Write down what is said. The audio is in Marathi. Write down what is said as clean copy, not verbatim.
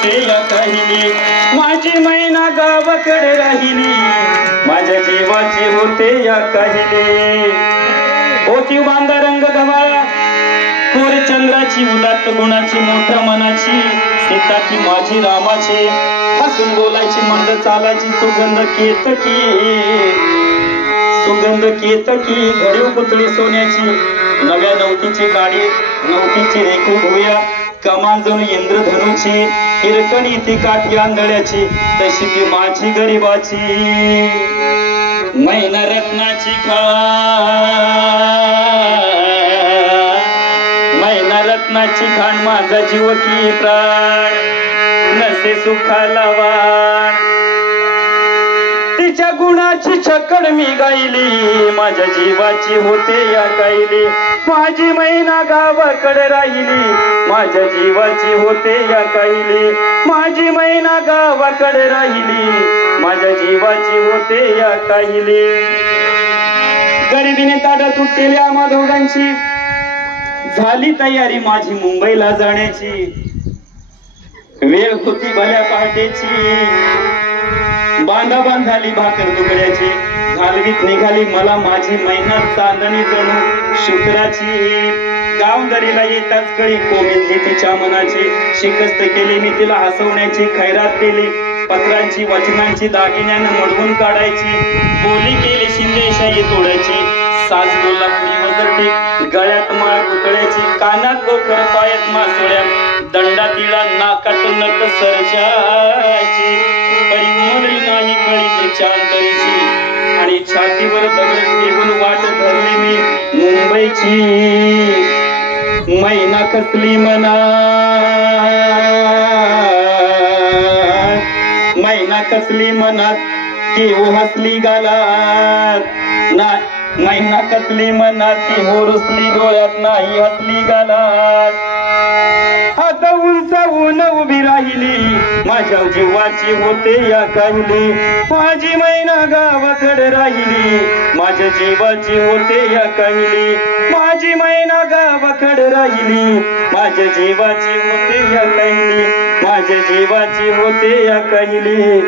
होते या काहिली, माझी मैना गावाकडे राहिली, माझ्या जीवाची होते या काहिली। होती बांधा रंग गव्हाळा कोर चंद्राची, उदात्त गुणाची, मोठ्या मनाची, सीता ती माझी रामाची, हसून बोलायची, मंद चालायची, सुगंध केतकी, सुगंध केतकी, घडीव पुतळी सोन्याची, नव्या नवतीची गाडी, नवतीची रेखू भुया, कमान जणू इंद्रधनुची, हिरकणी ती काठी आंधळ्याची, तशी ती माझी गरिबाची। मैना रत्नाची मैना रत्नाची खाण, माझा जीव की प्राण, नसे सुखाला वाण, तिच्या गुणाची छकड मी गायली, माझ्या जीवाची होते या काहिली, माझी मैना गावाकडे राहिली, माझ्या जीवाची होते या काहिली, माझी मैना गावाकडे राहिली, माझ्या जीवाची होते या काहिली। गरिबीने ताडा तुटलेली आम्हा दोघांची, झाली तयारी माझी मुंबईला जाण्याची, वेळ होती भल्या पहाटेची, बांधाबांध झाली भाकर तुकड्याची, घालवीत निघाली मला माझी मैना चांदणी जणू शुक्राची। गावदरीला येताच कळी कोमिलली तिच्या मनाची, शिकस्त केली मी तिला हसवण्याची, खैरात केली पत्रांची, वचनांची, दागिन्यानं मडवून काढायची, बोली केली शिंदेशाही तोडायची, साज बोलला कुणी वजरटी, गळ्यात माळ पुतळ्याची, कानात गोखर, पायात मासोळ्या, दंडा तिळा, नाकात नक सरजाची, परी उमलली नाही कळी तिच्या अंतरीची, आणि छातीवर दगड ठेवून वाट धरली मी मुंबईची। मैना कसली मना, मैना कसली मनात, ती हसली गालात ना, मैना कसली मनात, ती रुसली डोळ्यात, नाही हसली गालात, आता उंचावून उभी राहिली, माझ्या जीवाची होते या काहिली, माझी मैना गावाकडे राहिली, माझ्या जीवाची होते या काहिली, माझी मैना गावाकडे राहिली, माझ्या जीवाची होते या काहिली, माझ्या जीवाची होते या काहिली।